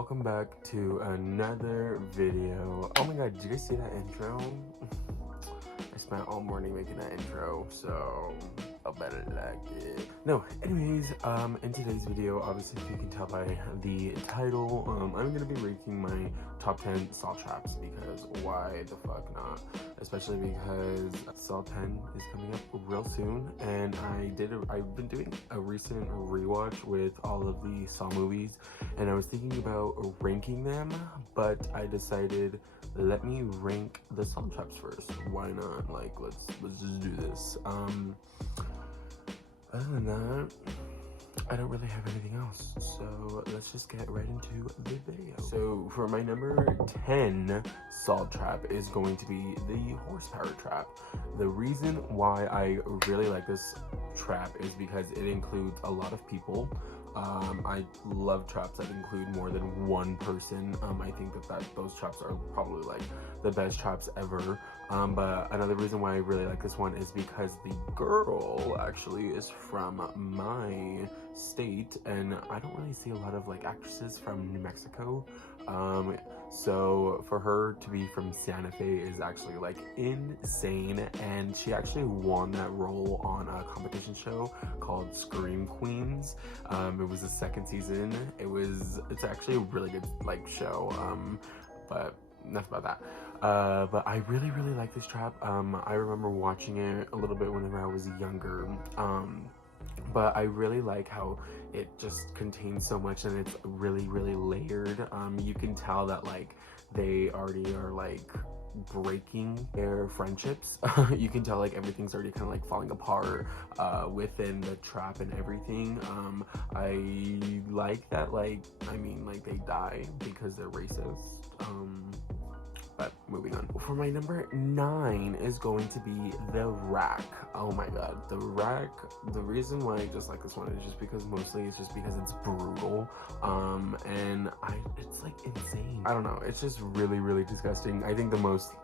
welcome back to another video. Oh my god, did you guys see that intro? I spent all morning making that intro, so I'll better like it. No, anyways, in today's video, obviously if you can tell by the title, I'm gonna be ranking my top 10 salt traps, because why the fuck not? Especially because Saw 10 is coming up real soon, and I've been doing a recent rewatch with all of the Saw movies, and I was thinking about ranking them, but I decided, let me rank the salt traps first. Why not? Like, let's just do this. Other than that, I don't really have anything else, so let's just get right into the video. So for my number 10 salt trap is going to be the horsepower trap. The reason why I really like this trap is because it includes a lot of people. I love traps that include more than one person. I think that those traps are probably like the best traps ever. But another reason why I really like this one is because the girl actually is from my state, and I don't really see a lot of like actresses from New Mexico. So for her to be from Santa Fe is actually like insane, and she actually won that role on a competition show called Scream Queens. It was the second season. It's actually a really good like show, but enough about that. But I really like this trap. I remember watching it a little bit whenever I was younger, but I really like how it just contains so much, and it's really layered. You can tell that like they already are like breaking their friendships. You can tell like everything's already kind of like falling apart within the trap and everything. I like that, like, I mean, like, they die because they're racist. But moving on. For my number 9 is going to be the rack. Oh my god, the rack. The reason why I just like this one is just because it's brutal. And it's like insane. I don't know, it's just really disgusting. I think the most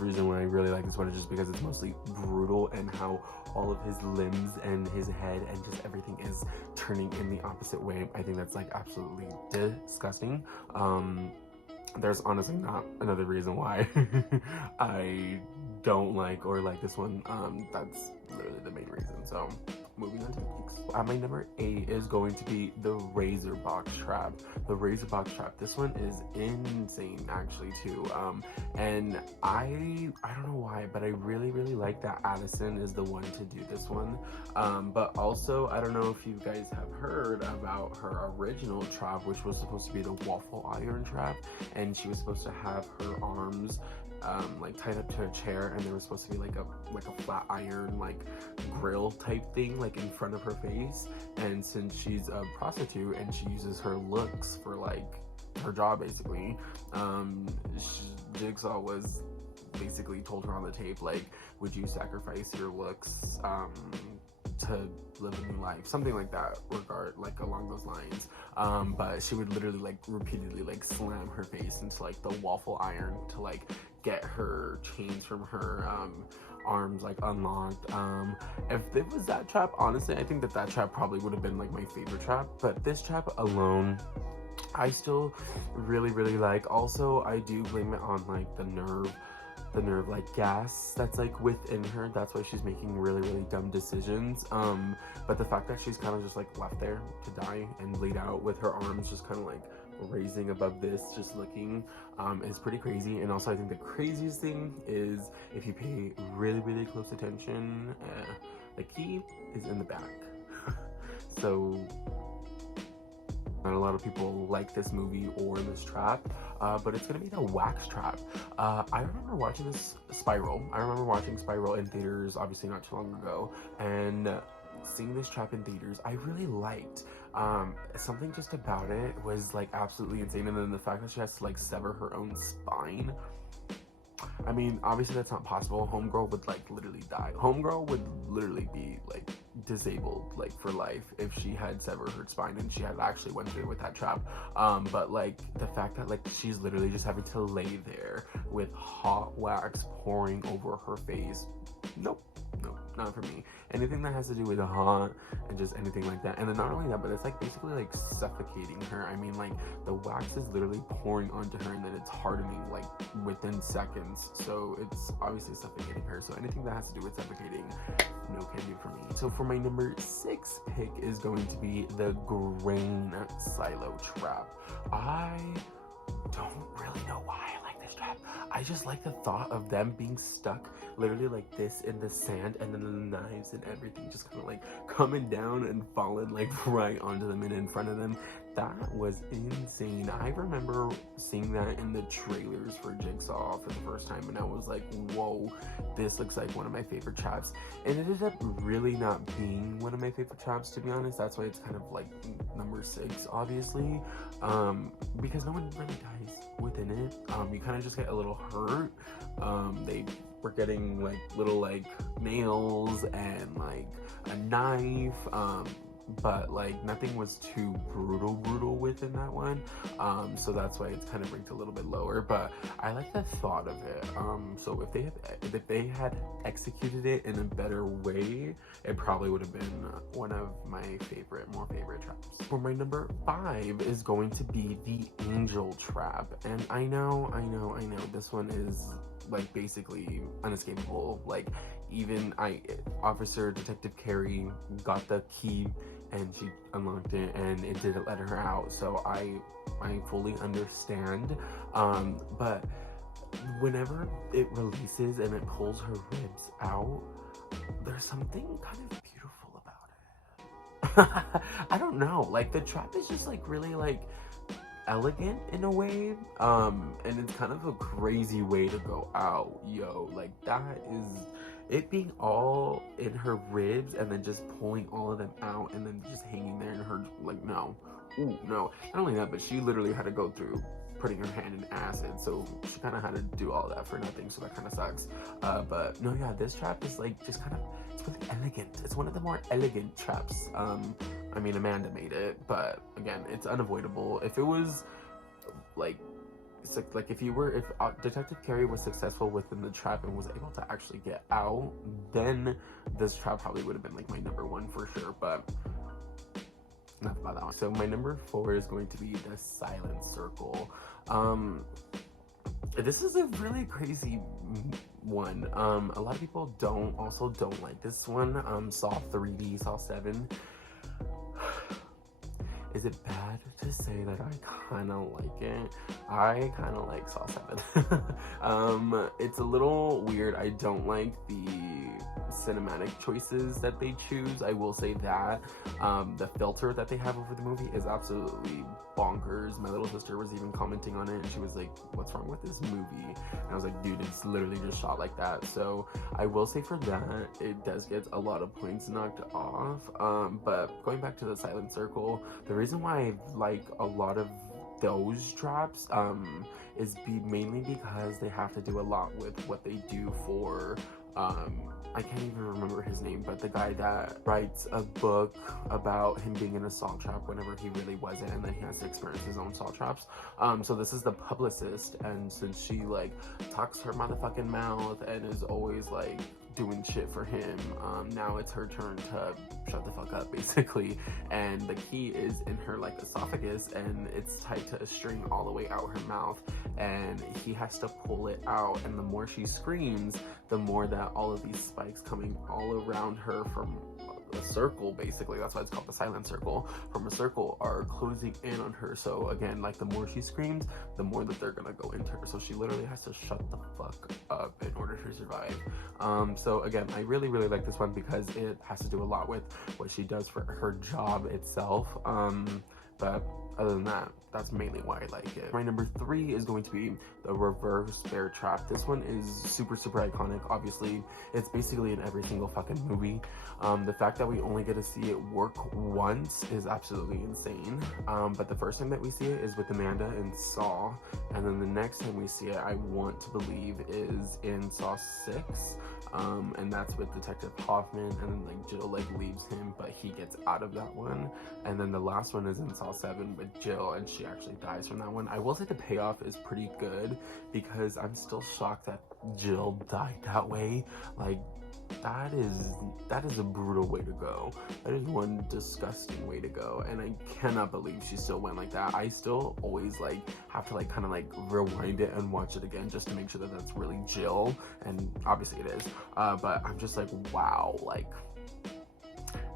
reason why I really like this one is just because it's mostly brutal, and how all of his limbs and his head and just everything is turning in the opposite way. I think that's like absolutely disgusting. There's honestly not another reason why I don't like or like this one. That's literally the main reason. So moving on to next. At my number 8 is going to be the razor box trap. The razor box trap. This one is insane actually too. And I don't know why, but I really like that Addison is the one to do this one. But also, I don't know if you guys have heard about her original trap, which was supposed to be the waffle iron trap, and she was supposed to have her arms like tied up to a chair, and there was supposed to be like a flat iron like grill type thing like in front of her face. And since she's a prostitute and she uses her looks for like her job basically, Jigsaw was basically told her on the tape, like, would you sacrifice your looks to live a new life, something like that, along those lines. But she would literally like repeatedly like slam her face into like the waffle iron to like get her chains from her arms like unlocked. If it was that trap, honestly, I think that trap probably would have been like my favorite trap, but this trap alone I still really like. Also, I do blame it on like the nerve like gas that's like within her. That's why she's making really dumb decisions. But the fact that she's kind of just like left there to die and laid out with her arms just kind of like raising above this, just looking, is pretty crazy. And also I think the craziest thing is, if you pay really close attention, the key is in the back. So not a lot of people like this movie or this trap, but it's gonna be the wax trap. I remember watching Spiral in theaters, obviously not too long ago, and seeing this trap in theaters, I really liked. Something just about it was like absolutely insane, and then the fact that she has to like sever her own spine. I mean, obviously that's not possible. Homegirl would like literally die. Homegirl would literally be like disabled like for life if she had severed her spine and she had actually went through with that trap. But like the fact that like she's literally just having to lay there with hot wax pouring over her face. Nope, not for me. Anything that has to do with hot and just anything like that. And then not only that, but it's like basically like suffocating her. I mean, like the wax is literally pouring onto her and then it's hardening like within seconds. So it's obviously suffocating her. So anything that has to do with suffocating, no can do for me. So for my number 6 pick is going to be the grain silo trap. I don't really know why I like this trap. I just like the thought of them being stuck literally like this in the sand, and then the knives and everything just kind of like coming down and falling like right onto them and in front of them. That was insane. I remember seeing that in the trailers for Jigsaw for the first time, and I was like, whoa, this looks like one of my favorite traps. And it ended up really not being one of my favorite traps, to be honest. That's why it's kind of like number 6, obviously, because no one really dies within it. You kind of just get a little hurt. They were getting like little like nails and like a knife, but like nothing was too brutal within that one, so that's why it's kind of ranked a little bit lower. But I like the thought of it. So if they had executed it in a better way, it probably would have been one of my more favorite traps. For my number 5 is going to be the angel trap, and I know this one is like basically unescapable. Like even Officer Detective Carey got the key and she unlocked it and it didn't let her out, so I fully understand. But whenever it releases and it pulls her ribs out, there's something kind of beautiful about it. I don't know, like the trap is just like really like elegant in a way, and it's kind of a crazy way to go out, like that is it being all in her ribs and then just pulling all of them out and then just hanging there in her, like, no. Ooh, no. Not only that, but she literally had to go through putting her hand in acid, so she kind of had to do all that for nothing, so that kind of sucks. But no, yeah, this trap is like just kind of, it's really elegant. It's one of the more elegant traps. I mean, Amanda made it, but again, it's unavoidable. If it was like if Detective Carey was successful within the trap and was able to actually get out, then this trap probably would have been like my number 1 for sure. But enough about that one. So my number 4 is going to be the silent circle. This is a really crazy one. A lot of people don't like this one. Saw 3D, Saw 7. Is it bad to say that I kind of like it? I kind of like Saw 7. It's a little weird. I don't like the cinematic choices that they choose. I will say that. The filter that they have over the movie is absolutely bonkers. My little sister was even commenting on it and she was like, what's wrong with this movie? And I was like, dude, it's literally just shot like that. So I will say for that, it does get a lot of points knocked off. But going back to the silent circle, the reason why I like a lot of those traps is mainly because they have to do a lot with what they do for I can't even remember his name, but the guy that writes a book about him being in a salt trap whenever he really wasn't, and then he has to experience his own salt traps. So this is the publicist, and since she like talks her motherfucking mouth and is always like doing shit for him, now it's her turn to shut the fuck up, basically. And the key is in her like esophagus, and it's tied to a string all the way out her mouth, and he has to pull it out. And the more she screams, the more that all of these spikes coming all around her from a circle, basically, that's why it's called the silent circle, from a circle, are closing in on her. So again, like the more she screams, the more that they're gonna go into her, so she literally has to shut the fuck up in order to survive. So again, I really like this one because it has to do a lot with what she does for her job itself. But other than that, that's mainly why I like it. My number 3 is going to be the reverse bear trap. This one is super iconic. Obviously, it's basically in every single fucking movie. The fact that we only get to see it work once is absolutely insane. But the first time that we see it is with Amanda in Saw, and then the next time we see it, I want to believe, is in Saw 6. And that's with Detective Hoffman, and then like Jill like leaves him, but he gets out of that one. And then the last one is in Saw 7 with Jill, and she actually dies from that one. I will say the payoff is pretty good because I'm still shocked that Jill died that way. Like, that is a brutal way to go. That is one disgusting way to go, and I cannot believe she still went like that. I still always like have to like kind of like rewind it and watch it again just to make sure that that's really Jill, and obviously it is. But I'm just like, wow, like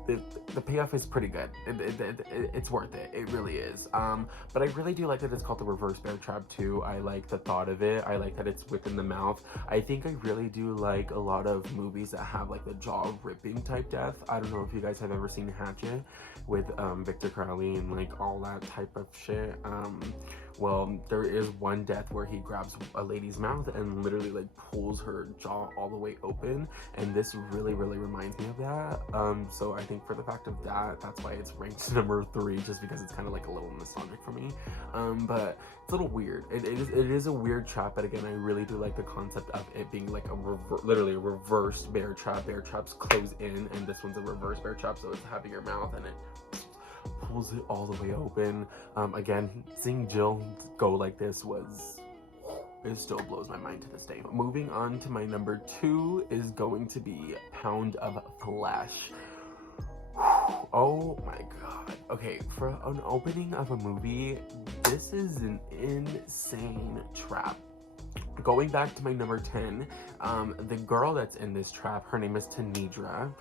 the payoff is pretty good. It's worth it. It really is. But I really do like that it's called the reverse bear trap too. I like the thought of it. I like that it's within the mouth. I think I really do like a lot of movies that have like the jaw ripping type death. I don't know if you guys have ever seen Hatchet with Victor Crowley and like all that type of shit. Well, there is one death where he grabs a lady's mouth and literally like pulls her jaw all the way open, and this really reminds me of that. So I think for the fact of that, that's why it's ranked number 3, just because it's kind of like a little nostalgic for me. But it's a little weird. It is a weird trap, but again, I really do like the concept of it being like literally a reverse bear trap. Bear traps close in, and this one's a reverse bear trap, so it's having your mouth and it pulls it all the way open. Again, seeing Jill go like this it still blows my mind to this day. Moving on to my number 2 is going to be Pound of Flesh. Oh my god. Okay, for an opening of a movie, this is an insane trap. Going back to my number 10, the girl that's in this trap, her name is Tanidra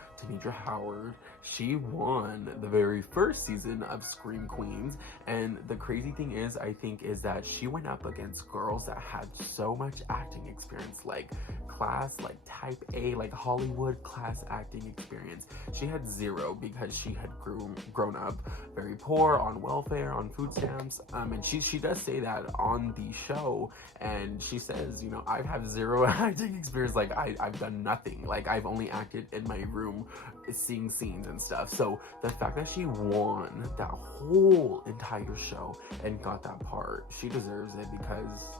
Howard. She won the very first season of Scream Queens, and the crazy thing is, I think, is that she went up against girls that had so much acting experience, like class, like type A, like Hollywood class acting experience. She had 0 because she had grown up very poor, on welfare, on food stamps, and she does say that on the show, and she says, you know, I have 0 acting experience, like I've done nothing, like I've only acted in my room seeing scenes and stuff. So the fact that she won that whole entire show and got that part, she deserves it, because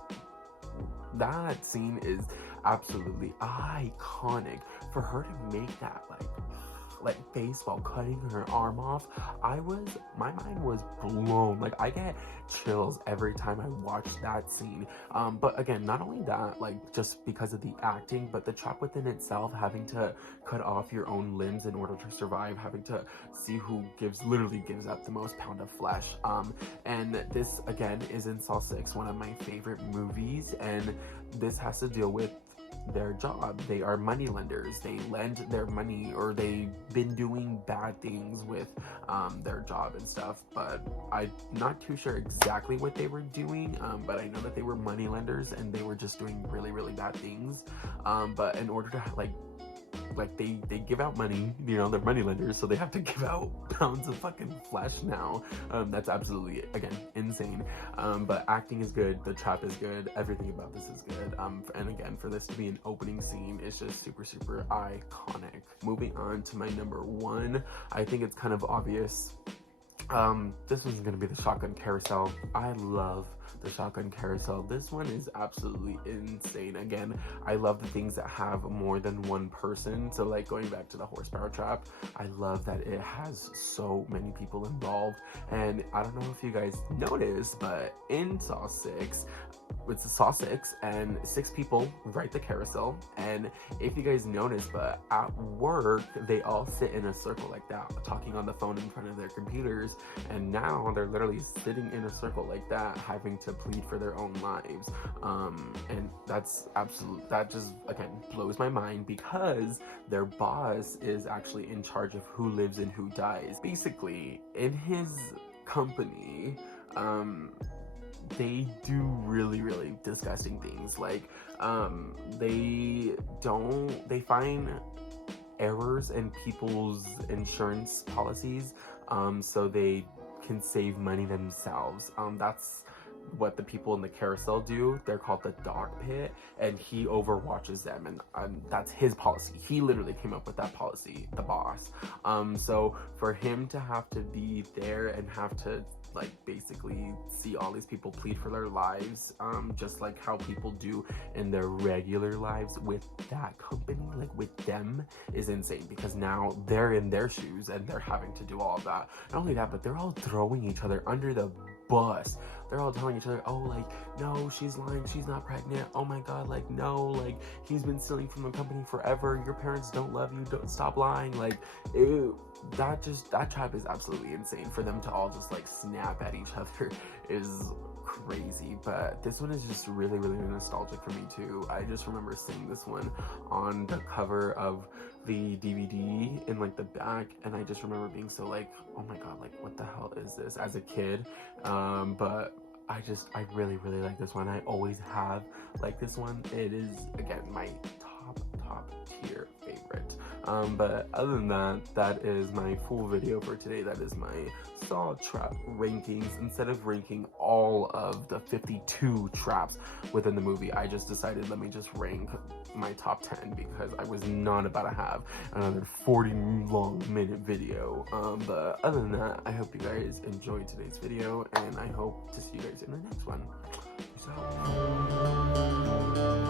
that scene is absolutely iconic. For her to make that like face while cutting her arm off, my mind was blown. Like, I get chills every time I watch that scene. But again, not only that, like just because of the acting, but the trap within itself, having to cut off your own limbs in order to survive, having to see who literally gives up the most pound of flesh. And this again is in Saw 6, one of my favorite movies, and this has to deal with their job. They are money lenders. They lend their money, or they've been doing bad things with their job and stuff, but I'm not too sure exactly what they were doing, but I know that they were money lenders and they were just doing really bad things, but in order to like they give out money, you know, they're money lenders, so they have to give out pounds of fucking flesh now. That's absolutely, again, insane. But acting is good, the trap is good, everything about this is good. And again, for this to be an opening scene, it's just super iconic. Moving on to my number 1, I think it's kind of obvious. This one's gonna be the Shotgun Carousel. I love the Shotgun Carousel. This one is absolutely insane. Again, I love the things that have more than one person. So like going back to the horsepower trap, I love that it has so many people involved. And I don't know if you guys noticed, but in Saw 6, it's Saw 6 and 6 people ride the carousel. And if you guys notice, but at work, they all sit in a circle like that, talking on the phone in front of their computers. And now they're literally sitting in a circle like that, having to plead for their own lives. And that just, again, blows my mind, because their boss is actually in charge of who lives and who dies. Basically, in his company, they do really disgusting things. Like, they find errors in people's insurance policies, so they can save money themselves. That's what the people in the carousel do. They're called the dog pit, and he overwatches them, and that's his policy. He literally came up with that policy, the boss. So for him to have to be there and have to like basically see all these people plead for their lives, just like how people do in their regular lives with that company, like with them, is insane, because now they're in their shoes and they're having to do all of that. Not only that, but they're all throwing each other under the bus. They're all telling each other, oh, like, no, she's lying, she's not pregnant, oh my god, like, no, like, he's been stealing from the company forever, your parents don't love you, don't stop lying. Like, that tribe is absolutely insane. For them to all just like snap at each other is crazy. But this one is just really, really nostalgic for me too. I just remember seeing this one on the cover of the DVD in like the back, and I just remember being so like, oh my god, like, what the hell is this, as a kid. But I really, really like this one. I always have liked this one. It is, again, my top tier favorite. But other than that, that is my full video for today. That is my Saw trap rankings. Instead of ranking all of the 52 traps within the movie, I just decided, let me just rank my top 10, because I was not about to have another 40-minute video. But other than that, I hope you guys enjoyed today's video, and I hope to see you guys in the next one. Peace out.